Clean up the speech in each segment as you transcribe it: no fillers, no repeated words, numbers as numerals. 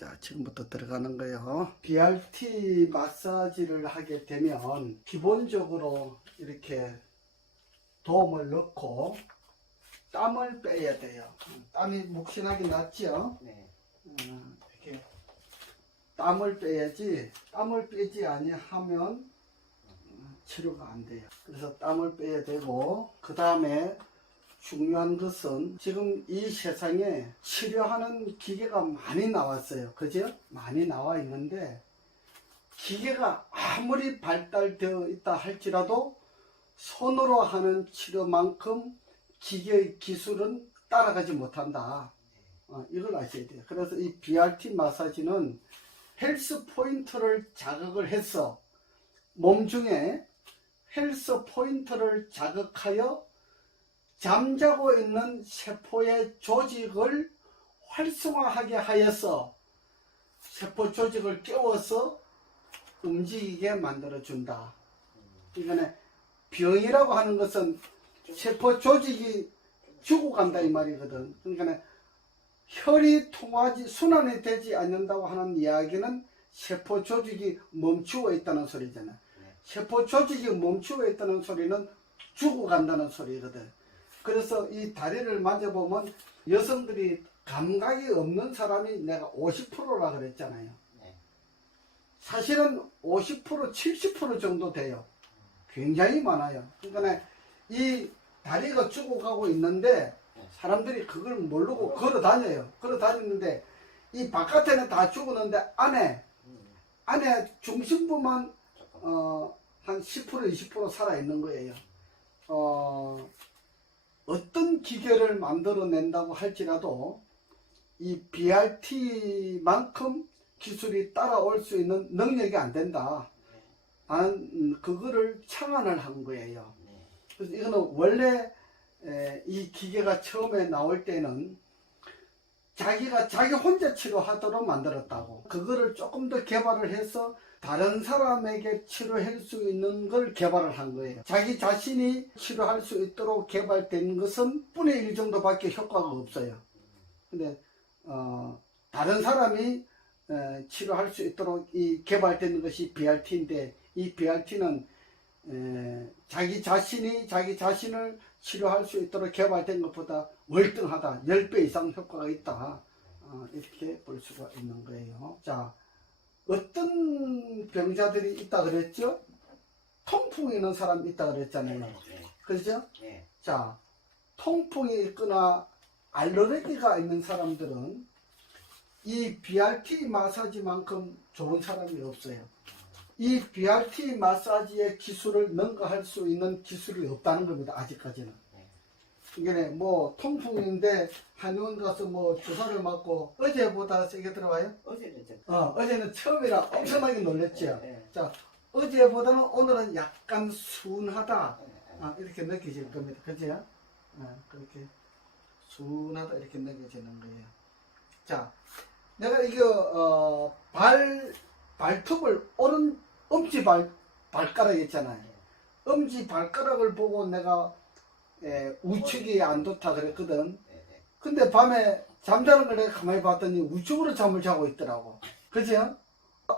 자, 지금부터 들어가는 거예요. BRT 마사지를 하게 되면 기본적으로 이렇게 도움을 넣고 땀을 빼야 돼요. 땀이 묵신하게 났죠? 네. 이렇게 땀을 빼야지, 땀을 빼지 아니하면 치료가 안 돼요. 그래서 땀을 빼야 되고, 그 다음에 중요한 것은 지금 이 세상에 치료하는 기계가 많이 나왔어요. 그죠? 많이 나와 있는데 기계가 아무리 발달되어 있다 할지라도 손으로 하는 치료만큼 기계의 기술은 따라가지 못한다. 이걸 아셔야 돼요. 그래서 이 BRT 마사지는 헬스 포인트를 자극을 해서 몸 중에 헬스 포인트를 자극하여 잠자고 있는 세포의 조직을 활성화하게 하여서 세포 조직을 깨워서 움직이게 만들어준다. 그러니까 병이라고 하는 것은 세포 조직이 죽어간다 이 말이거든. 그러니까 혈이 통하지 순환이 되지 않는다고 하는 이야기는 세포 조직이 멈추어 있다는 소리잖아. 세포 조직이 멈추어 있다는 소리는 죽어간다는 소리거든. 그래서 이 다리를 만져보면 여성들이 감각이 없는 사람이 내가 50%라 그랬잖아요. 사실은 50%, 70% 정도 돼요. 굉장히 많아요. 그러니까 이 다리가 죽어가고 있는데 사람들이 그걸 모르고 걸어 다녀요. 걸어 다니는데 이 바깥에는 다 죽었는데 안에 중심부만 한 10%, 20% 살아있는 거예요. 어떤 기계를 만들어낸다고 할지라도 이 BRT만큼 기술이 따라올 수 있는 능력이 안 된다. 나는 그거를 창안을 한 거예요. 그래서 이거는 원래 이 기계가 처음에 나올 때는 자기가 자기 혼자 치료하도록 만들었다고. 그거를 조금 더 개발을 해서 다른 사람에게 치료할 수 있는 걸 개발을 한 거예요. 자기 자신이 치료할 수 있도록 개발된 것은 분의 1 정도밖에 효과가 없어요. 근데 다른 사람이 치료할 수 있도록 이 개발된 것이 BRT인데, 이 BRT는 자기 자신이 자기 자신을 치료할 수 있도록 개발된 것보다 월등하다, 10배 이상 효과가 있다, 이렇게 볼 수가 있는 거예요. 자, 어떤 병자들이 있다 그랬죠? 통풍이 있는 사람이 있다 그랬잖아요. 그렇죠? 자, 통풍이 있거나 알레르기가 있는 사람들은 이 BRT 마사지만큼 좋은 사람이 없어요. 이 BRT 마사지의 기술을 능가할 수 있는 기술이 없다는 겁니다. 아직까지는. 이게 뭐 통풍인데 한의원 가서 뭐 주사를 맞고 어제보다 세게 들어와요? 어제는 처음이라 엄청나게 놀랬죠. 자, 어제보다는 오늘은 약간 순하다, 이렇게 느껴질 겁니다. 그죠? 그렇게 순하다 이렇게 느껴지는 거예요. 자, 내가 이거 발톱을 오른 엄지 발가락 있잖아요. 엄지 발가락을 보고 내가 우측이 안 좋다 그랬거든. 근데 밤에 잠자는 걸 내가 가만히 봤더니 우측으로 잠을 자고 있더라고. 그죠?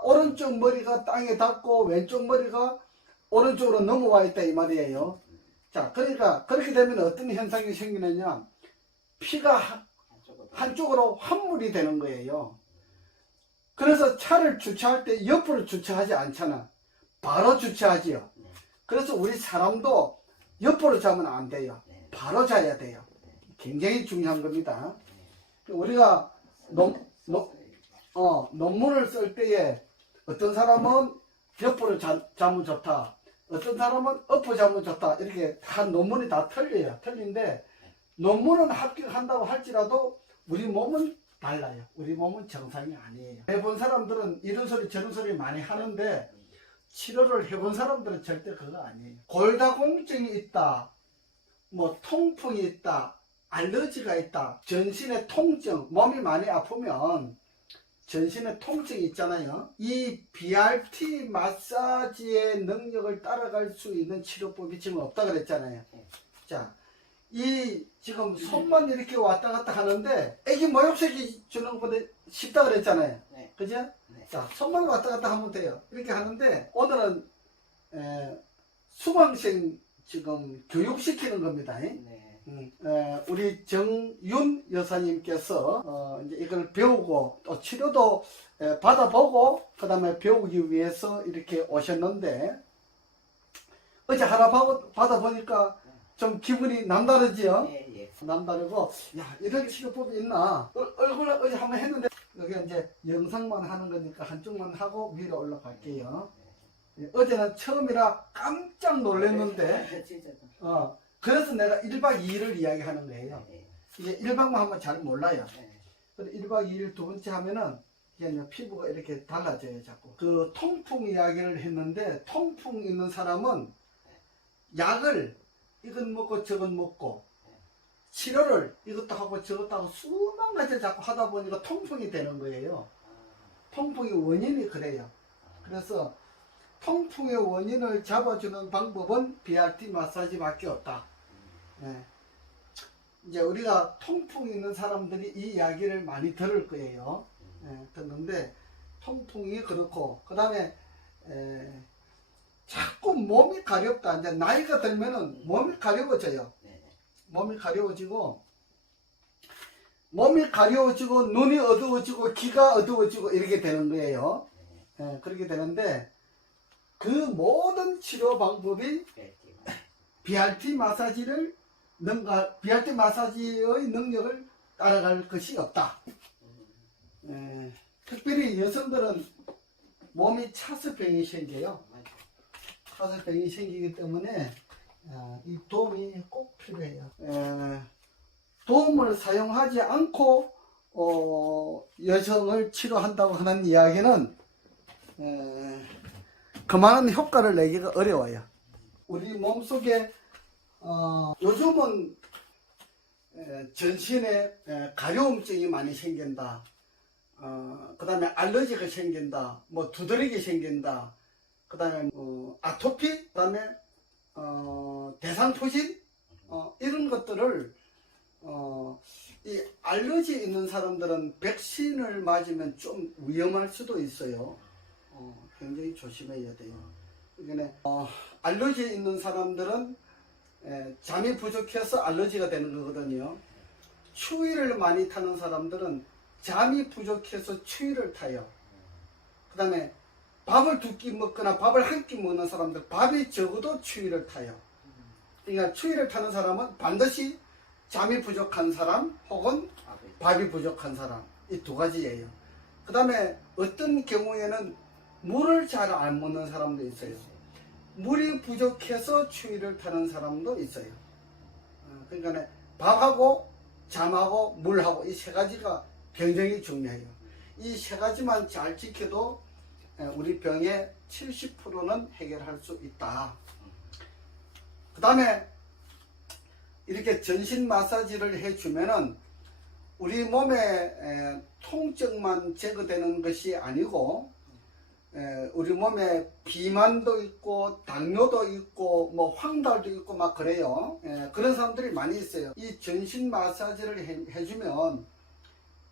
오른쪽 머리가 땅에 닿고 왼쪽 머리가 오른쪽으로 넘어와 있다 이 말이에요. 자, 그러니까 그렇게 되면 어떤 현상이 생기느냐, 피가 한쪽으로 환물이 되는 거예요. 그래서 차를 주차할 때 옆으로 주차하지 않잖아. 바로 주차하지요. 그래서 우리 사람도 옆으로 자면 안 돼요. 바로 자야 돼요. 굉장히 중요한 겁니다. 우리가 논문을 쓸 때에 어떤 사람은 옆으로 자면 좋다, 어떤 사람은 엎어 자면 좋다, 이렇게 다 논문이 다 틀려요. 틀린데 논문은 합격한다고 할지라도 우리 몸은 달라요. 우리 몸은 정상이 아니에요. 해본 사람들은 이런 소리 저런 소리 많이 하는데 치료를 해본 사람들은 절대 그거 아니에요. 골다공증이 있다, 뭐 통풍이 있다, 알러지가 있다, 전신에 통증, 몸이 많이 아프면 전신에 통증이 있잖아요. 이 BRT 마사지의 능력을 따라갈 수 있는 치료법이 지금 없다 그랬잖아요. 자, 이 지금 손만 이렇게 왔다 갔다 하는데 애기 모욕새끼 주는 것보다 쉽다 그랬잖아요. 그죠? 네. 자, 손만 왔다 갔다 하면 돼요. 이렇게 하는데, 오늘은, 수강생 지금 교육시키는 겁니다. 네. 우리 정윤 여사님께서, 이제 이걸 배우고, 또 치료도 받아보고, 그 다음에 배우기 위해서 이렇게 오셨는데, 어제 하나 받아보니까 좀 기분이 남다르지요? 예, 예. 남다르고, 야, 이런 치료법이 있나? 얼굴 어제 한번 했는데, 여기 이제 영상만 하는 거니까 한쪽만 하고 위로 올라갈게요. 어제는 처음이라 깜짝 놀랐는데, 진짜. 그래서 내가 1박 2일을 이야기하는 거예요. 예, 이게 1박만 하면 잘 몰라요. 예. 그래서 1박 2일 두 번째 하면은, 이게 이제 피부가 이렇게 달라져요, 자꾸. 그 통풍 이야기를 했는데, 통풍 있는 사람은 약을 이건 먹고 저건 먹고, 치료를 이것도 하고 저것도 하고 수만 가지를 자꾸 하다 보니까 통풍이 되는 거예요. 통풍의 원인이 그래요. 그래서 통풍의 원인을 잡아주는 방법은 BRT 마사지밖에 없다. 예. 이제 우리가 통풍 있는 사람들이 이 이야기를 많이 들을 거예요. 듣는데 통풍이 그렇고, 그 다음에 자꾸 몸이 가렵다. 이제 나이가 들면은 몸이 가려워져요. 몸이 가려워지고 눈이 어두워지고 귀가 어두워지고 이렇게 되는 거예요. 그렇게 되는데 그 모든 치료 방법이 BRT 마사지의 능력을 따라갈 것이 없다. 특별히 여성들은 몸이 차스병이 생겨요. 차스병이 생기기 때문에 이 도움이 꼭 필요해요. 도움을 사용하지 않고 여성을 치료한다고 하는 이야기는 그만한 효과를 내기가 어려워요. 우리 몸속에 요즘은 전신에 가려움증이 많이 생긴다. 그 다음에 알러지가 생긴다. 뭐 두드러기 생긴다. 그 다음에 아토피, 그 다음에 대상포진, 이런 것들을, 이 알러지 있는 사람들은 백신을 맞으면 좀 위험할 수도 있어요. 굉장히 조심해야 돼요. 그러니까, 알러지 있는 사람들은 잠이 부족해서 알러지가 되는 거거든요. 추위를 많이 타는 사람들은 잠이 부족해서 추위를 타요. 그 다음에 밥을 두 끼 먹거나 밥을 한 끼 먹는 사람들, 밥이 적어도 추위를 타요. 그러니까 추위를 타는 사람은 반드시 잠이 부족한 사람 혹은 밥이 부족한 사람, 이 두 가지예요. 그 다음에 어떤 경우에는 물을 잘 안 먹는 사람도 있어요. 물이 부족해서 추위를 타는 사람도 있어요. 그러니까 밥하고 잠하고 물하고 이 세 가지가 굉장히 중요해요. 이 세 가지만 잘 지켜도 우리 병의 70%는 해결할 수 있다. 그 다음에 이렇게 전신 마사지를 해주면은 우리 몸에 통증만 제거되는 것이 아니고 우리 몸에 비만도 있고 당뇨도 있고 뭐 황달도 있고 막 그래요. 그런 사람들이 많이 있어요. 이 전신 마사지를 해주면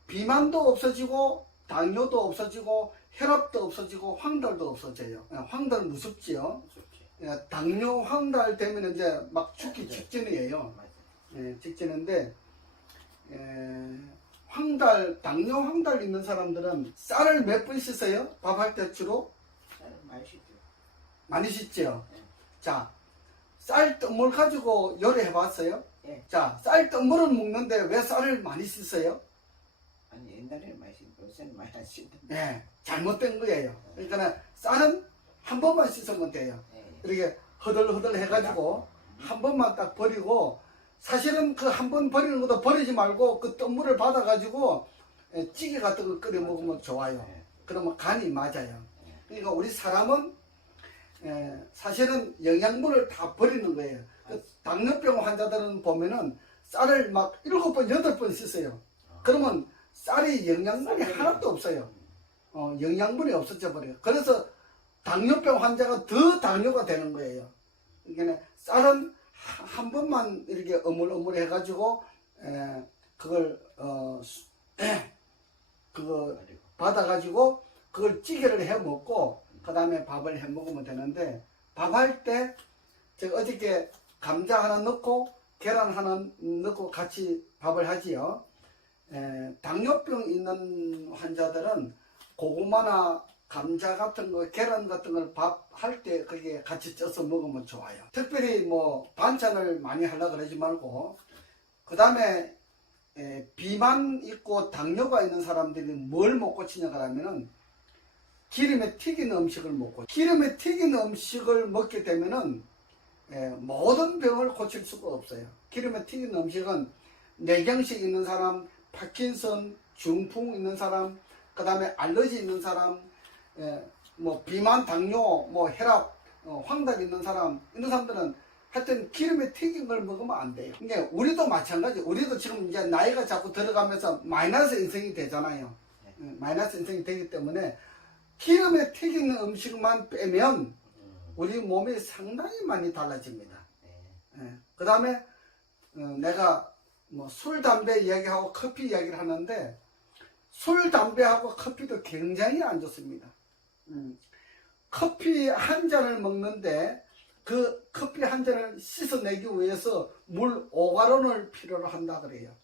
비만도 없어지고 당뇨도 없어지고 혈압도 없어지고 황달도 없어져요. 황달 무섭지요. 당뇨 황달 되면 이제 막 죽기 직전이에요. 직전인데 당뇨 황달 있는 사람들은 쌀을 몇 번 씻어요? 밥할 때 주로? 많이 씻죠. 많이 씻죠? 자, 쌀 떡물 가지고 요리해 봤어요? 예. 자, 쌀 떡물은 먹는데 왜 쌀을 많이 씻어요? 아니 옛날에 많이 씻고 요새는 많이 안 씻는데. 예, 잘못된 거예요. 그러니까 쌀은 한 번만 씻으면 돼요. 이렇게 허들허들 해가지고 한 번만 딱 버리고, 사실은 그 한 번 버리는 것도 버리지 말고 그 떡물을 받아가지고 찌개 같은 거 끓여 먹으면 좋아요. 그러면 간이 맞아요. 그러니까 우리 사람은 사실은 영양분을 다 버리는 거예요. 그 당뇨병 환자들은 보면은 쌀을 막 7번, 8번 씻어요. 그러면 쌀이 영양분이 하나도 없어요. 영양분이 없어져 버려요. 그래서 당뇨병 환자가 더 당뇨가 되는 거예요. 그러니까 쌀은 한 번만 이렇게 어물어물 해가지고 그걸 그거 받아가지고 그걸 찌개를 해 먹고 그 다음에 밥을 해 먹으면 되는데, 밥할 때 제가 어저께 감자 하나 넣고 계란 하나 넣고 같이 밥을 하지요. 당뇨병 있는 환자들은 고구마나 감자 같은 거, 계란 같은 걸 밥 할 때 그게 같이 쪄서 먹으면 좋아요. 특별히 뭐 반찬을 많이 하려고 그러지 말고, 그 다음에 비만 있고 당뇨가 있는 사람들이 뭘 먹고 치냐 그러면은 기름에 튀긴 음식을 먹고, 기름에 튀긴 음식을 먹게 되면은 모든 병을 고칠 수가 없어요. 기름에 튀긴 음식은 뇌경색 있는 사람, 파킨슨, 중풍 있는 사람, 그 다음에 알러지 있는 사람, 뭐 비만, 당뇨, 뭐 혈압, 황달 있는 사람들은 하여튼 기름에 튀긴 걸 먹으면 안 돼요. 근데 우리도 마찬가지. 우리도 지금 이제 나이가 자꾸 들어가면서 마이너스 인생이 되잖아요. 마이너스 인생이 되기 때문에 기름에 튀기는 음식만 빼면 우리 몸이 상당히 많이 달라집니다. 그 다음에 내가 뭐 술, 담배 이야기하고 커피 이야기를 하는데, 술, 담배하고 커피도 굉장히 안 좋습니다. 커피 한 잔을 먹는데 그 커피 한 잔을 씻어내기 위해서 물 5가론을 필요로 한다 그래요.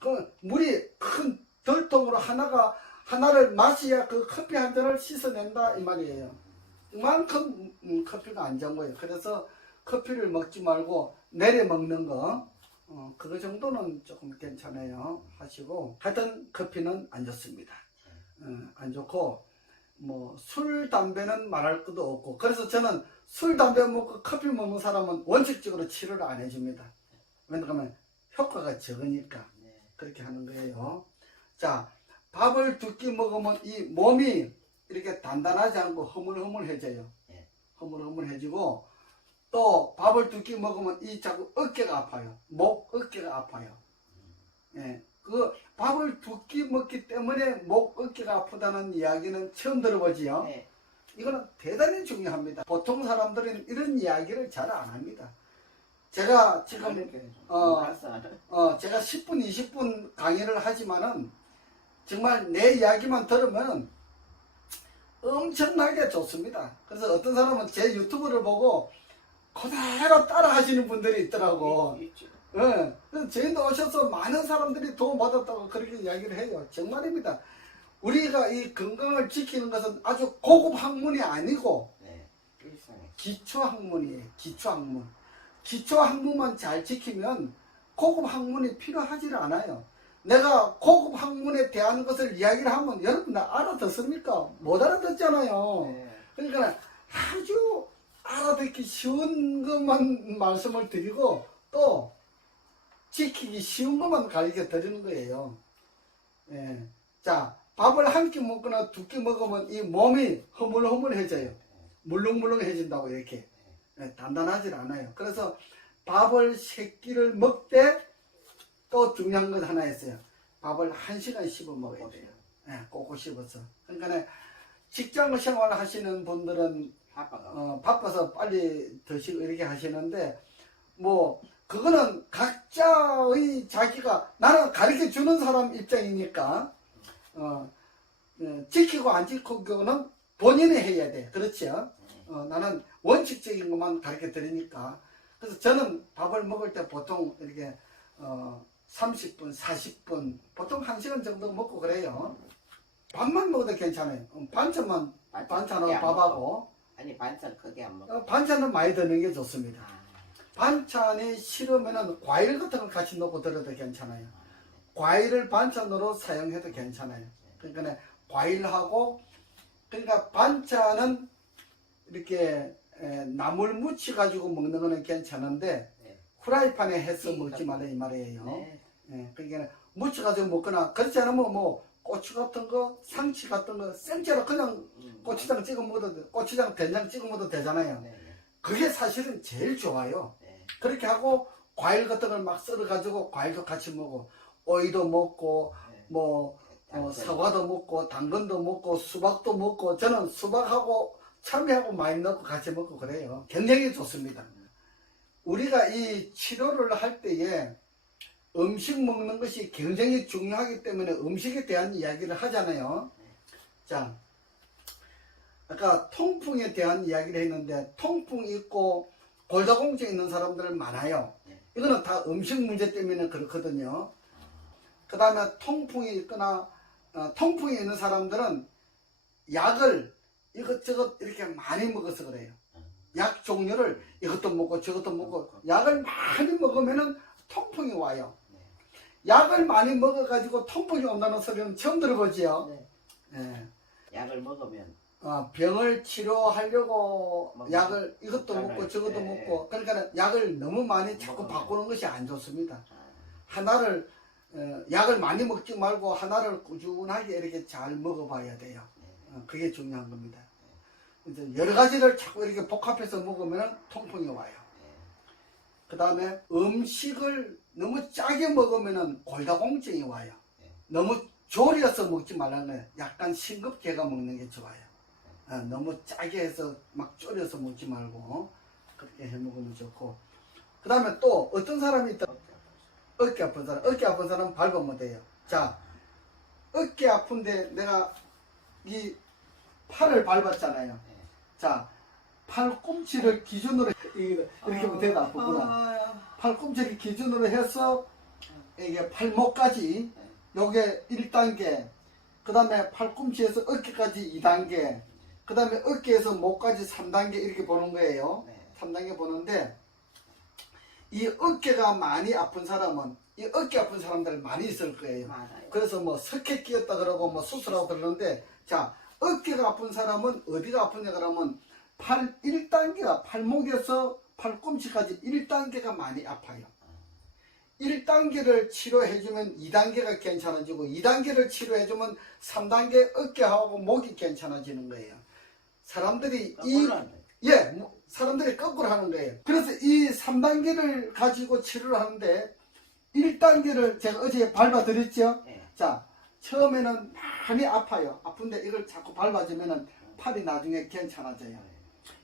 그 물이 큰 덜통으로 하나를 마셔야 그 커피 한 잔을 씻어낸다 이 말이에요. 그만큼 커피가 안 좋은 거예요. 그래서 커피를 먹지 말고 내려 먹는 거, 그거 정도는 조금 괜찮아요 하시고, 하여튼 커피는 안 좋습니다. 안 좋고, 뭐 술, 담배는 말할 것도 없고, 그래서 저는 술, 담배 먹고 커피 먹는 사람은 원칙적으로 치료를 안 해줍니다. 왜냐하면 효과가 적으니까 그렇게 하는 거예요. 자, 밥을 2끼 먹으면 이 몸이 이렇게 단단하지 않고 허물허물해져요. 허물허물해지고, 또 밥을 2끼 먹으면 이 자꾸 어깨가 아파요. 목, 어깨가 아파요. 그 밥을 2끼 먹기 때문에 목, 어깨가 아프다는 이야기는 처음 들어보지요. 이거는 대단히 중요합니다. 보통 사람들은 이런 이야기를 잘 안 합니다. 제가 지금 제가 10분, 20분 강의를 하지만은 정말 내 이야기만 들으면 엄청나게 좋습니다. 그래서 어떤 사람은 제 유튜브를 보고 그대로 따라 하시는 분들이 있더라고. 그래서 저희도 오셔서 많은 사람들이 도움받았다고 그렇게 이야기를 해요. 정말입니다. 우리가 이 건강을 지키는 것은 아주 고급 학문이 아니고 기초 학문이에요. 기초 학문. 기초 학문만 잘 지키면 고급 학문이 필요하지 않아요. 내가 고급 학문에 대한 것을 이야기를 하면 여러분 나 알아듣습니까? 못 알아듣잖아요. 그러니까 아주 알아듣기 쉬운 것만 말씀을 드리고, 또 지키기 쉬운 것만 가르쳐 드리는 거예요. 자, 밥을 한 끼 먹거나 2끼 먹으면 이 몸이 허물허물해져요. 물렁물렁해진다고 이렇게. 단단하지 않아요. 그래서 밥을 3끼를 먹되 또 중요한 것 하나 있어요. 밥을 1시간 씹어 먹어야 돼요. 꼭꼭 씹어서. 그러니까 직장 생활 하시는 분들은 바빠서 빨리 드시고 이렇게 하시는데, 뭐 그거는 각자의 자기가, 나는 가르쳐 주는 사람 입장이니까 지키고 안 지키고는 본인이 해야 돼. 그렇죠? 나는 원칙적인 것만 가르쳐 드리니까. 그래서 저는 밥을 먹을 때 보통 이렇게 30분, 40분, 보통 1시간 정도 먹고 그래요. 밥만 먹어도 괜찮아요. 반찬하고 밥하고. 아니 반찬 크게 안 먹어. 반찬은 많이 드는 게 좋습니다. 반찬이 싫으면은 과일 같은 걸 같이 넣고 들어도 괜찮아요. 과일을 반찬으로 사용해도 괜찮아요. 그러니까 과일하고, 그러니까 반찬은 이렇게 나물 무치 가지고 먹는 거는 괜찮은데 후라이팬에 해서 먹지 말라 이 말이에요. 그러니까 무치 가지고 먹거나, 그렇지 않으면 뭐 고추 같은 거, 상치 같은 거 생채로 그냥 고추장 찍어 먹어도 돼. 고추장 된장 찍어 먹어도 되잖아요. 그게 사실은 제일 좋아요. 그렇게 하고 과일 같은 걸 막 썰어 가지고 과일도 같이 먹고, 오이도 먹고, 뭐 사과도 먹고, 당근도 먹고, 수박도 먹고. 저는 수박하고 참외하고 많이 넣고 같이 먹고 그래요. 굉장히 좋습니다. 우리가 이 치료를 할 때에 음식 먹는 것이 굉장히 중요하기 때문에 음식에 대한 이야기를 하잖아요. 자, 아까 통풍에 대한 이야기를 했는데 통풍 있고 골다공증 있는 사람들 많아요. 이거는 다 음식 문제 때문에 그렇거든요. 그 다음에 통풍이 있거나 통풍이 있는 사람들은 약을 이것저것 이렇게 많이 먹어서 그래요. 약 종류를 이것도 먹고 저것도 먹고 약을 많이 먹으면은 통풍이 와요. 약을 많이 먹어가지고 통풍이 온다는 소리는 처음 들어보지요. 네. 예. 약을 먹으면 병을 치료하려고 약을 이것도 먹잖아요. 먹고 저것도 예, 먹고 그러니까 약을 너무 많이 자꾸 먹으면. 바꾸는 것이 안 좋습니다. 하나를 약을 많이 먹지 말고 하나를 꾸준하게 이렇게 잘 먹어봐야 돼요. 그게 중요한 겁니다. 이제 여러 가지를 자꾸 이렇게 복합해서 먹으면 통풍이 와요. 그 다음에 음식을 너무 짜게 먹으면 골다공증이 와요. 너무 졸여서 먹지 말라는 거예요. 약간 싱겁게가 먹는 게 좋아요. 너무 짜게 해서 막 졸여서 먹지 말고 그렇게 해 먹으면 좋고. 그 다음에 또 어떤 사람이 있다. 어깨 아픈 사람. 어깨 아픈 사람 밟으면 돼요. 자, 어깨 아픈데 내가 이 팔을 밟았잖아요. 자, 팔꿈치를 기준으로 이렇게 하면 되다 아프구나. 팔꿈치를 기준으로 해서 이게 팔목까지 요게 1단계, 그 다음에 팔꿈치에서 어깨까지 2단계, 그 다음에 어깨에서 목까지 3단계 이렇게 보는 거예요. 3단계 보는데 이 어깨가 많이 아픈 사람은 이 어깨 아픈 사람들 많이 있을 거예요. 맞아요. 그래서 뭐 석회 끼었다 그러고 뭐 수술하고 그러는데 자, 어깨가 아픈 사람은 어디가 아프냐 그러면 팔 1단계가 팔목에서 팔꿈치까지 1단계가 많이 아파요. 1단계를 치료해주면 2단계가 괜찮아지고 2단계를 치료해주면 3단계 어깨하고 목이 괜찮아지는 거예요. 사람들이 사람들이 거꾸로 하는 거예요. 그래서 이 3단계를 가지고 치료를 하는데 1단계를 제가 어제 밟아드렸죠. 자, 처음에는 많이 아파요. 아픈데 이걸 자꾸 밟아주면 팔이 나중에 괜찮아져요.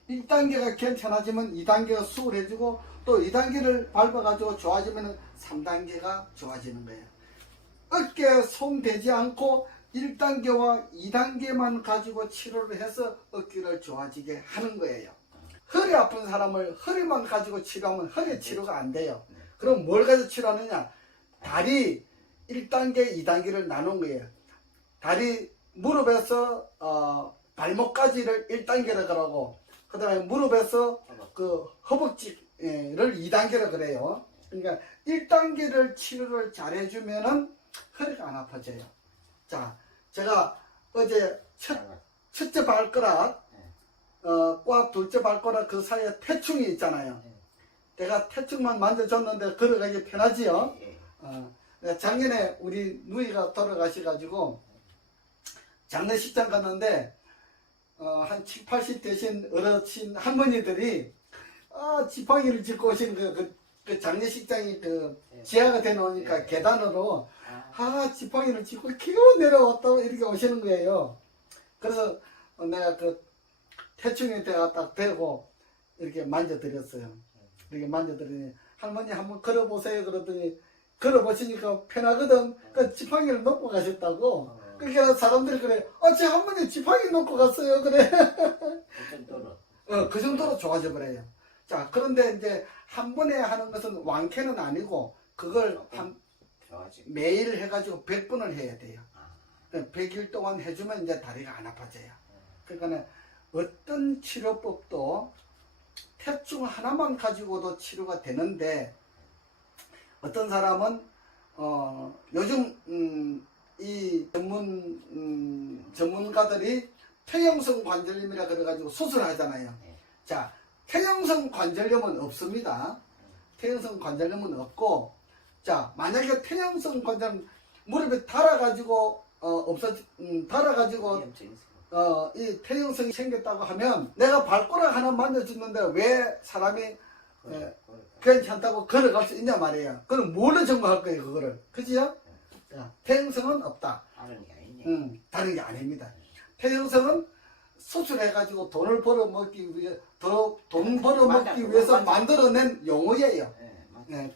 1단계가 괜찮아지면 2단계가 수월해지고 또 2단계를 밟아가지고 좋아지면 3단계가 좋아지는 거예요. 어깨에 손 대지 않고 1단계와 2단계만 가지고 치료를 해서 어깨를 좋아지게 하는 거예요. 허리 아픈 사람을 허리만 가지고 치료하면 허리 치료가 안 돼요. 그럼 뭘 가지고 치료하느냐? 다리 1단계, 2단계를 나눈 거예요. 다리 무릎에서 발목까지를 1단계라 그러고 그 다음에 무릎에서 그 허벅지를 2단계라 그래요. 그러니까 1단계를 치료를 잘 해주면은 허리가 안 아파져요. 자, 제가 어제 첫째 발가락, 과 둘째 발가락 그 사이에 태충이 있잖아요. 내가 태충만 만져줬는데 걸어가기 편하지요. 작년에 우리 누이가 돌아가셔가지고 장례식장 갔는데 한 7, 80 되신 어르신 할머니들이 지팡이를 짚고 오시는 그 장례식장이 지하가 되놓으니까 계단으로 지팡이를 짚고 기어 내려왔다고 이렇게 오시는 거예요. 그래서 내가 그 태충에다가 딱 대고 이렇게 만져드렸어요. 이렇게 만져드리니 할머니 한번 걸어보세요 그러더니 걸어보시니까 편하거든. 그 지팡이를 놓고 가셨다고. 그러니까 사람들이 그래. 제 할머니 지팡이 놓고 갔어요. 그래. 그 정도로 좋아져 버려요. 자, 그런데 이제 한 번에 하는 것은 완쾌는 아니고 그걸 매일 해가지고 100번을 해야 돼요. 100일 동안 해주면 이제 다리가 안 아파져요. 그러니까 어떤 치료법도 태충 하나만 가지고도 치료가 되는데 어떤 사람은 요즘 이 전문가들이 퇴행성 관절염이라 그래가지고 수술하잖아요. 자, 퇴행성 관절염은 없습니다. 퇴행성 관절염은 없고, 자, 만약에 퇴행성 관절염 무릎에 달아가지고 이 퇴행성이 생겼다고 하면 내가 발가락 하나 만져줬는데 왜 사람이 괜찮다고 걸어갈 수 있냐 말이에요. 그럼 뭘로 증거할 거예요, 그거를. 그지요? 퇴행성은 없다. 다른 게 아닙니다. 퇴행성은 수술해가지고 돈을 벌어먹기 위해, 돈 벌어먹기 위해서 만들어낸 용어예요.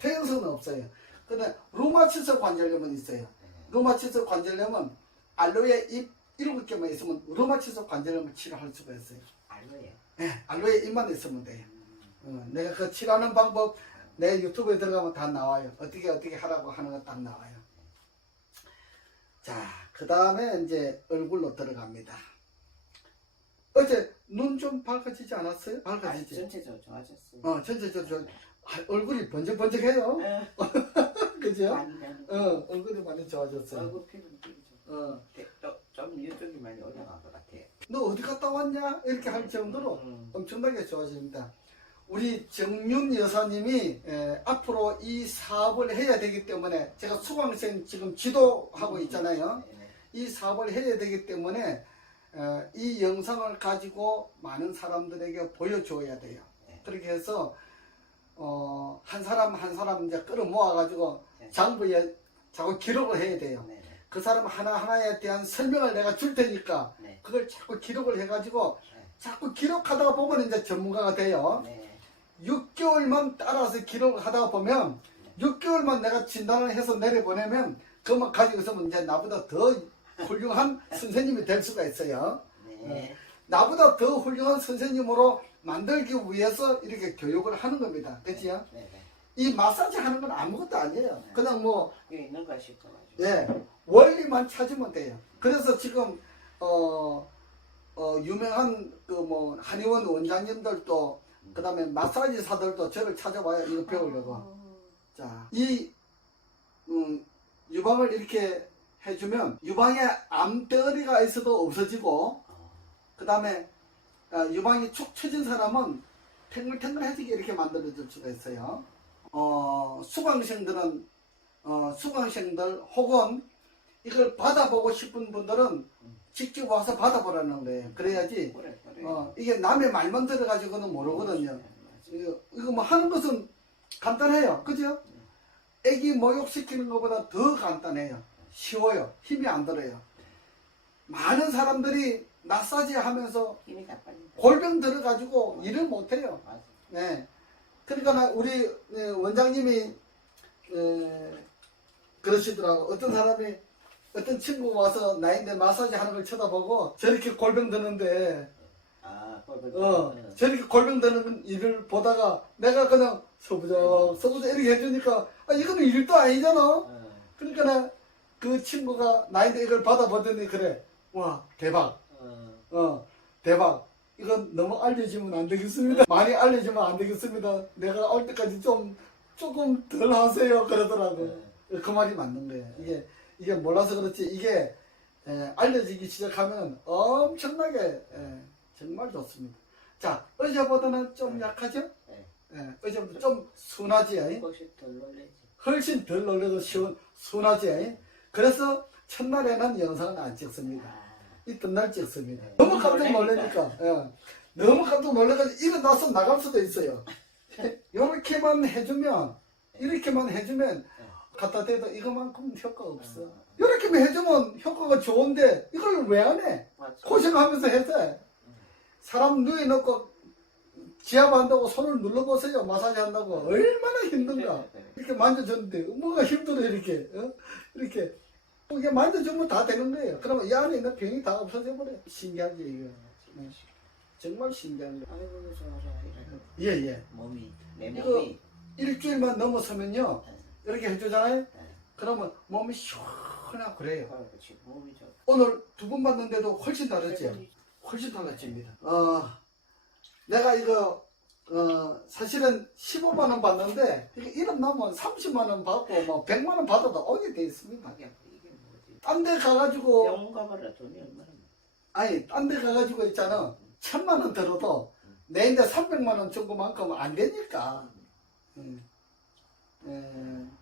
퇴행성은 없어요. 근데 루마티스 관절염은 있어요. 루마티스 관절염은 알로에 잎 7개만 있으면 류마티스 관절염을 치료할 수가 있어요. 알로에. 네, 알로에 잎만 있으면 돼요. 내가 그 치료하는 방법 내 유튜브에 들어가면 다 나와요. 어떻게 하라고 하는 거 딱 나와요. 자, 그 다음에 이제 얼굴로 들어갑니다. 어제 눈 좀 밝아지지 않았어요? 밝아지지? 전체적으로 좋아졌어요. 전체적으로 얼굴이 번쩍번쩍해요. 그죠? 많이 얼굴이 많이 좋아졌어요. 얼굴 피부는 되죠. 좀 이쪽이 많이 올라간 것 같아요. 너 어디 갔다 왔냐? 이렇게 할 정도로 엄청나게 좋아집니다. 우리 정윤 여사님이 앞으로 이 사업을 해야 되기 때문에 제가 수강생 지금 지도하고 있잖아요. 이 사업을 해야 되기 때문에 이 영상을 가지고 많은 사람들에게 보여줘야 돼요. 그렇게 해서 한 사람 한 사람 이제 끌어모아 가지고 장부에 자꾸 기록을 해야 돼요. 그 사람 하나하나에 대한 설명을 내가 줄 테니까 그걸 자꾸 기록을 해가지고 자꾸 기록하다 보면 이제 전문가가 돼요. 6개월만 따라서 기록을 하다 보면 6개월만 내가 진단을 해서 내려보내면 그것만 가지고 있으면 이제 나보다 더 훌륭한 선생님이 될 수가 있어요. 나보다 더 훌륭한 선생님으로 만들기 위해서 이렇게 교육을 하는 겁니다. 그치요? 이 마사지 하는 건 아무것도 아니에요. 그냥 뭐 이게 있는가 싶어가지고. 원리만 찾으면 돼요. 그래서 지금 유명한 그 뭐 한의원 원장님들도 그 다음에 마사지사들도 저를 찾아와요. 이거 배우려고. 자, 이 유방을 이렇게 해주면 유방에 암덩어리가 있어도 없어지고, 그 다음에 유방이 축 처진 사람은 탱글탱글해지게 이렇게 만들어줄 수가 있어요. 수강생들은 수강생들 혹은 이걸 받아보고 싶은 분들은 직접 와서 받아보라는 거예요. 그래야지. 그래. 이게 남의 말만 들어가지고는 모르거든요. 이거 뭐 하는 것은 간단해요. 그죠? 애기 목욕시키는 것보다 더 간단해요. 쉬워요. 힘이 안 들어요. 많은 사람들이 마사지 하면서 힘이 다 빠진다. 골병 들어가지고 일을 못해요. 맞아. 네. 그러니까 우리 원장님이 그러시더라고. 어떤 사람이 어떤 친구가 와서 나인데 마사지 하는 걸 쳐다보고 저렇게 골병 드는데 저렇게 골병 드는 일을 보다가 내가 그냥 서부적 이렇게 해주니까 이거는 일도 아니잖아. 그러니까 그 친구가 나인데 이걸 받아보더니 그래. 와 대박. 대박. 이건 너무 알려지면 안 되겠습니다. 많이 알려지면 안 되겠습니다. 내가 올 때까지 조금 덜 하세요. 그러더라고. 그 말이 맞는 거예요. 이게 몰라서 그렇지. 이게 알려지기 시작하면 엄청나게 정말 좋습니다. 자, 어제보다는 좀 약하죠? 어제보다 좀 순하지. 훨씬 덜 놀래고 순하지. 그래서 첫날에는 영상은 안 찍습니다. 이튿날 찍습니다. 너무 깜짝 놀라니까. 너무 깜짝 놀라가지고 일어나서 나갈 수도 있어요. 이렇게만 해주면 갖다 대도 이거만큼 효과가 없어. 이렇게만 해주면 효과가 좋은데 이걸 왜 안 해? 고생하면서 해서 사람 누워놓고 지압한다고 손을 눌러보세요. 마사지 한다고 얼마나 힘든가. 이렇게 만져줬는데 뭐가 힘들어 이렇게. 이렇게 이게 만져주면 다 되는 거예요. 그러면 이 안에 있는 병이 다 없어져 버려요. 신기하지 이거. 정말 신기한 거. 아이고 좋아라. 예. 내 이거 몸이 일주일만 넘어서면요 이렇게 해주잖아요. 그러면 몸이 시원하고 그래요. 그렇지. 몸이 좋아. 오늘 2번 봤는데도 훨씬 다르지. 훨씬 달라집니다. 내가 이거 사실은 15만원 받는데 이게 이름 나면 30만원 받고 뭐 100만원 받아도 오게 돼 있습니다. 이게 뭐지? 딴 데 가가지고 병원 가봐라 돈이 얼마나. 아니 딴 데 가가지고 있잖아 1000만원 들어도 내인데 300만원 준 것만큼 안 되니까.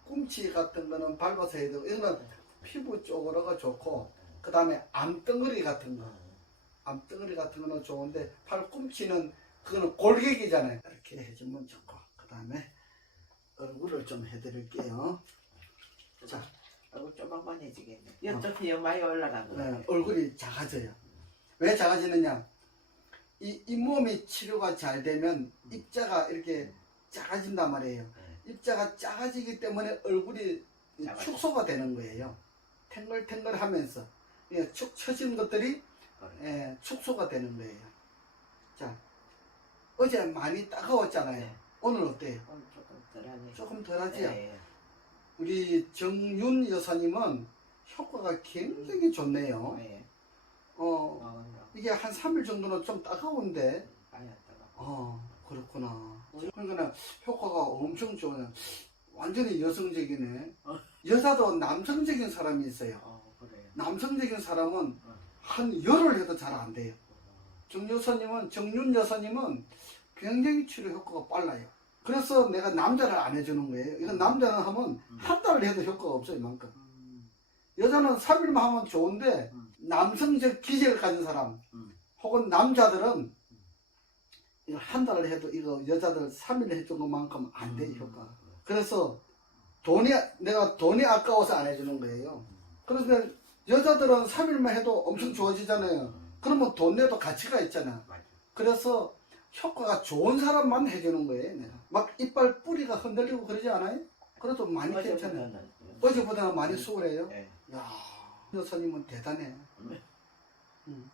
꿈치 같은 거는 밟아서 해야 되고 이거는 피부 쪽으로가 좋고, 그 다음에 암덩어리 같은 거는 좋은데 팔꿈치는 그거는 골격이잖아요. 이렇게 해주면 좋고, 그 다음에 얼굴을 좀 해드릴게요. 자, 얼굴 쪼박만해지겠네. 이쪽이 많이 올라간 거. 얼굴이 작아져요. 왜 작아지느냐? 이 잇몸이 치료가 잘 되면 입자가 이렇게 작아진단 말이에요. 입자가 작아지기 때문에 얼굴이 축소가 되는 거예요. 탱글탱글 하면서. 예, 축 처진 것들이 그래. 예, 축소가 되는 거예요. 자, 어제 많이 따가웠잖아요. 네. 오늘 어때요? 오늘 조금 덜하네. 조금 덜하지요? 예. 우리 정윤 여사님은 효과가 굉장히 좋네요. 예. 어, 이게 한 3일 정도는 좀 따가운데, 아였다가. 그렇구나. 그러니까 효과가 엄청 좋아요. 완전히 여성적이네. 어. 여자도 남성적인 사람이 있어요. 그래. 남성적인 사람은 어. 한 열흘 해도 잘 안 돼요. 정윤 여사님은 굉장히 치료 효과가 빨라요. 그래서 내가 남자를 안 해주는 거예요. 이건 남자는 하면 한 달을 해도 효과가 없어요, 이만큼. 여자는 3일만 하면 좋은데, 남성적 기질을 가진 사람, 혹은 남자들은 이거 한 달을 해도 이거 여자들 3일 해준 것만큼 안 돼요, 효과가. 그래서 내가 돈이 아까워서 안 해주는 거예요. 그래서 여자들은 3일만 해도 엄청 좋아지잖아요. 그러면 돈 내도 가치가 있잖아. 그래서 효과가 좋은 사람만 해주는 거예요. 내가. 막 이빨 뿌리가 흔들리고 그러지 않아요? 그래도 많이 괜찮아요. 어제보다는 많이 수월해요. 예. 야, 여사님은 대단해.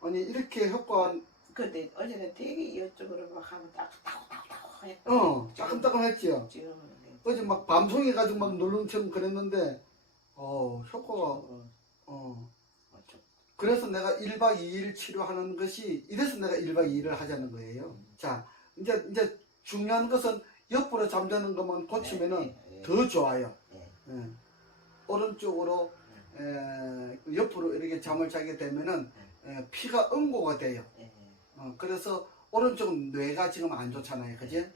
아니 이렇게 효과 근데 어제는 되게 이쪽으로 막 하면 따고 했고. 따끔따끔했지요. 지금은 어제 막 밤송이 가지고 막 놀렁처럼 그랬는데 효과가 맞죠. 그래서 내가 1박 2일 치료하는 것이 이래서 내가 1박 2일을 하자는 거예요. 자, 이제 중요한 것은 옆으로 잠자는 것만 고치면은 더 좋아요. 예. 오른쪽으로 옆으로 이렇게 잠을 자게 되면은 피가 응고가 돼요. 그래서 오른쪽은 뇌가 지금 안 좋잖아요. 그지?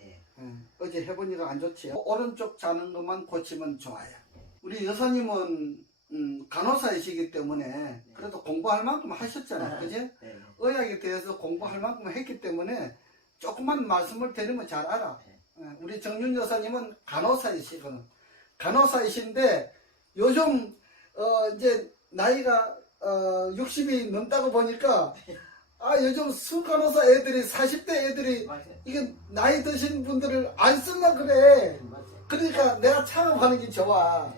어제 해보니까 안 좋지요. 오른쪽 자는 것만 고치면 좋아요. 우리 여사님은 간호사이시기 때문에 그래도 공부할 만큼 하셨잖아요. 그지? 의학에 대해서 공부할 만큼 했기 때문에 조금만 말씀을 드리면 잘 알아. 우리 정윤 여사님은 간호사이시거든. 간호사이신데 요즘 이제 나이가 60이 넘다고 보니까 요즘 수간호사 애들이 40대 애들이 이게 나이 드신 분들을 안 쓰려 그래. 그러니까 내가 창업하는 게 좋아.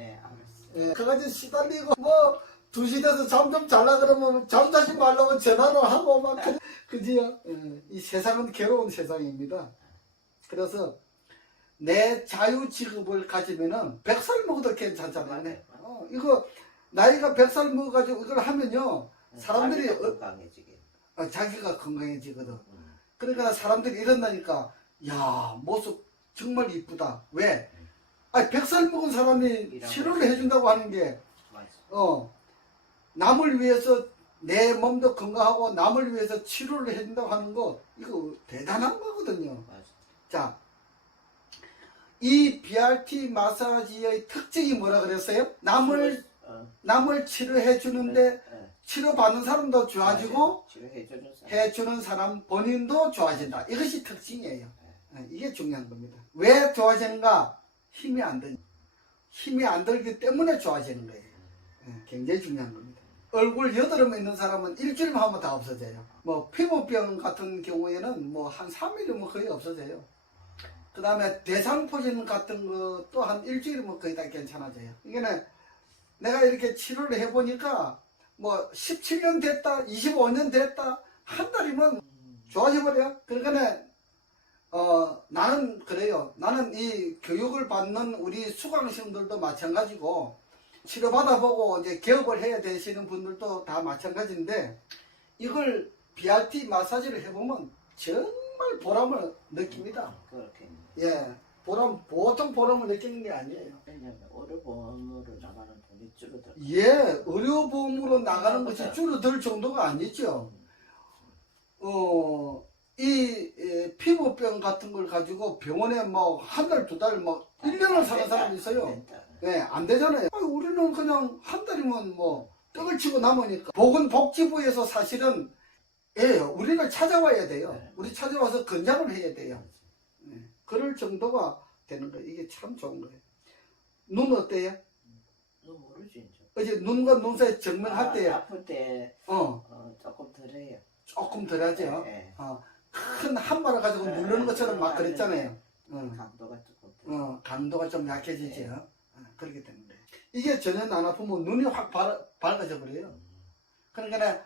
그가지 시달리고 뭐 2시 돼서 잠 좀 잘라 그러면 잠자지 말라고 전화로 하고 막 그지요? 이 세상은 괴로운 세상입니다. 그래서 내 자유 직업을 가지면은 100살 먹어도 괜찮잖아요. 이거 나이가 100살 먹어가지고 이걸 하면요 사람들이 자기가 건강해지거든. 그러니까 사람들이 이런다니까 야 모습 정말 이쁘다. 왜? 100살 먹은 사람이 치료를 해준다고 하는 게 남을 위해서 내 몸도 건강하고 남을 위해서 치료를 해준다고 하는 거 이거 대단한 거거든요. 자, 이 BRT 마사지의 특징이 뭐라 그랬어요? 남을 치료해 주는데 치료받는 사람도 좋아지고 해주는 사람 본인도 좋아진다. 이것이 특징이에요. 이게 중요한 겁니다. 왜 좋아지는가? 힘이 안 들기. 힘이 안 들기 때문에 좋아지는 거예요. 굉장히 중요한 겁니다. 얼굴 여드름 있는 사람은 일주일만 하면 다 없어져요. 뭐 피부병 같은 경우에는 뭐 한 3일이면 거의 없어져요. 그 다음에 대상포진 같은 것도 한 일주일이면 거의 다 괜찮아져요. 이게 내가 이렇게 치료를 해보니까 뭐 17년 됐다, 25년 됐다, 한 달이면 좋아져버려요. 그러니까 나는 그래요. 나는 이 교육을 받는 우리 수강생들도 마찬가지고 치료받아보고 이제 개업을 해야 되시는 분들도 다 마찬가지인데 이걸 BRT 마사지를 해보면 정말 보람을 느낍니다. 예, 보통 보람을 느끼는 게 아니에요. 의료보험으로 나가는 돈이 줄어들. 예, 의료보험으로 나가는 것이 줄어들 정도가 아니죠. 이 피부병 같은 걸 가지고 병원에 뭐 한 달, 두 달, 뭐 1년을 사는 사람이 있어요. 네, 안 되잖아요. 우리는 그냥 한 달이면 뭐 떡을 치고 남으니까. 보건복지부에서 사실은 우리를 찾아와야 돼요. 우리 찾아와서 권장을 해야 돼요. 그럴 정도가 되는 거예요. 이게 참 좋은 거예요. 눈 어때요? 눈 모르지 이제. 어제 눈과 눈 사이 정면할 때 아플 때 조금 덜해요. 조금 덜하죠. 큰 한 발을 가지고 누르는 것처럼 막 그랬잖아요. 강도가 조금 감도가 좀 약해지죠. 그렇게 되는 거예요. 이게 전혀 안 아프면 눈이 확 밝아져 버려요. 그러니까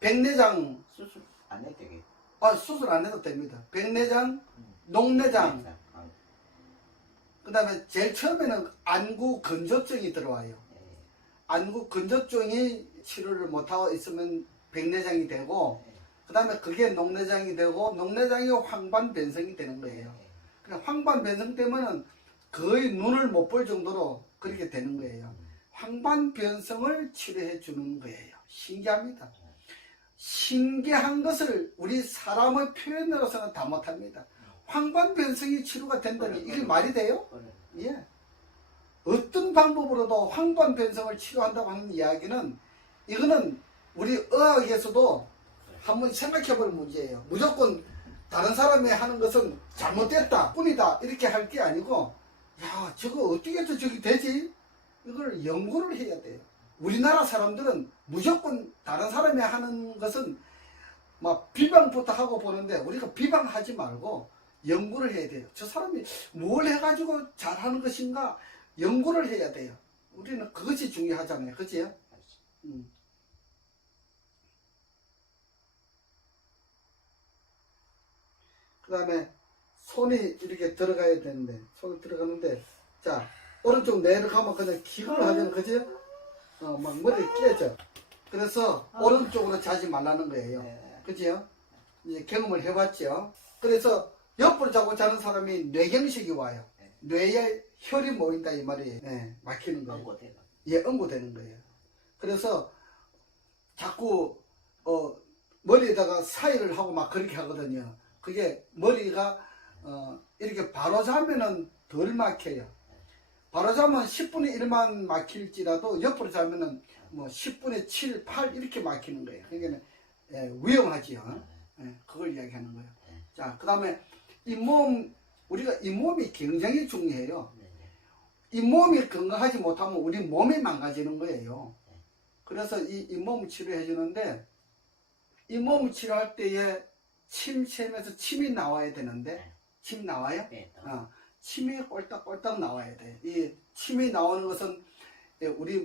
백내장 수술 안 해도 되겠다. 수술 안 해도 됩니다. 백내장, 녹내장, 그 다음에 제일 처음에는 안구 건조증이 들어와요. 안구 건조증이 치료를 못하고 있으면 백내장이 되고, 그 다음에 그게 녹내장이 되고, 녹내장이 황반 변성이 되는 거예요. 그냥 황반 변성 때문에 거의 눈을 못 볼 정도로 그렇게 되는 거예요. 황반 변성을 치료해 주는 거예요. 신기합니다. 신기한 것을 우리 사람의 표현으로서는 다 못합니다. 황반 변성이 치료가 된다니 이게 말이 돼요? 예. 어떤 방법으로도 황반 변성을 치료한다고 하는 이야기는 이거는 우리 의학에서도 한번 생각해 볼 문제예요. 무조건 다른 사람이 하는 것은 잘못됐다 뿐이다 이렇게 할 게 아니고, 야 저거 어떻게 해서 저기 되지? 이걸 연구를 해야 돼요. 우리나라 사람들은 무조건 다른 사람이 하는 것은 막 비방부터 하고 보는데, 우리가 비방하지 말고 연구를 해야 돼요. 저 사람이 뭘 해가지고 잘하는 것인가 연구를 해야 돼요. 우리는 그것이 중요하잖아요. 그치요? 그 다음에 손이 이렇게 들어가야 되는데, 손이 들어가는데, 자, 오른쪽 내려가면 그냥 기구를 하잖아요. 그치? 막 머리 깨져. 그래서 오른쪽으로 자지 말라는 거예요. 그치요? 이제 경험을 해봤죠. 그래서 옆으로 자고 자는 사람이 뇌경색이 와요. 뇌에 혈이 모인다 이 말이에요. 네, 막히는 거예요. 예, 응고되는 거예요. 그래서 자꾸 머리에다가 사이를 하고 막 그렇게 하거든요. 그게 머리가 이렇게 바로 자면은 덜 막혀요. 바로 자면 10분의 1만 막힐지라도 옆으로 자면은 뭐 10분의 7, 8 이렇게 막히는 거예요. 그러니까 위험하지요. 그걸 이야기하는 거예요. 자, 그 다음에 우리가 이 몸이 굉장히 중요해요. 이 몸이 건강하지 못하면 우리 몸이 망가지는 거예요. 그래서 이 몸을 치료해 주는데, 이 몸을 치료할 때에 침샘에서 침이 나와야 되는데, 침 나와요? 침이 꼴딱꼴딱 나와야 돼. 이 침이 나오는 것은 우리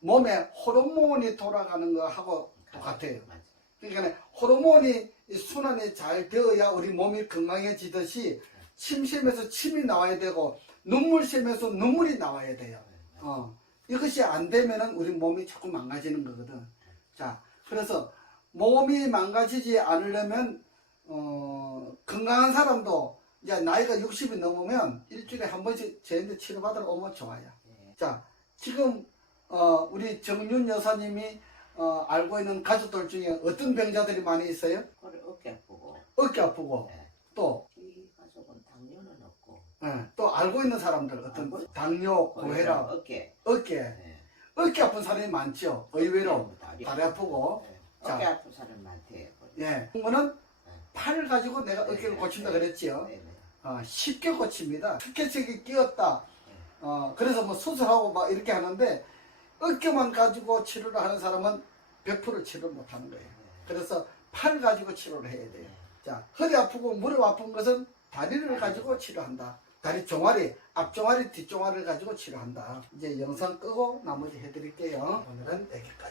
몸에 호르몬이 돌아가는 거하고 똑같아요. 그러니까 호르몬이 순환이 잘 되어야 우리 몸이 건강해지듯이 침샘에서 침이 나와야 되고 눈물샘에서 눈물이 나와야 돼요. 이것이 안 되면은 우리 몸이 자꾸 망가지는 거거든. 자, 그래서 몸이 망가지지 않으려면 건강한 사람도 이제 나이가 60이 넘으면 일주일에 한 번씩 저희한테 치료받으러 오면 좋아요. 자, 지금 우리 정윤 여사님이 알고 있는 가족들 중에 어떤 병자들이 많이 있어요? 어깨 아프고. 어깨 아프고. 또? 이 가족은 당뇨는 없고. 또 알고 있는 사람들 어떤 당뇨, 고혈압, 어깨. 어깨 아픈 사람이 많죠. 의외로 다리 아프고. 어깨 아픈 사람 많대요. 예. 그거는 팔을 가지고 내가 어깨를 고친다 그랬지요. 쉽게 고칩니다. 특혜책이 끼었다. 그래서 뭐 수술하고 막 이렇게 하는데, 어깨만 가지고 치료를 하는 사람은 100% 치료를 못 하는 거예요. 그래서 팔 가지고 치료를 해야 돼요. 자, 허리 아프고 무릎 아픈 것은 다리를 가지고 치료한다. 다리 종아리, 앞종아리, 뒷종아리를 가지고 치료한다. 이제 영상 끄고 나머지 해드릴게요. 오늘은 여기까지.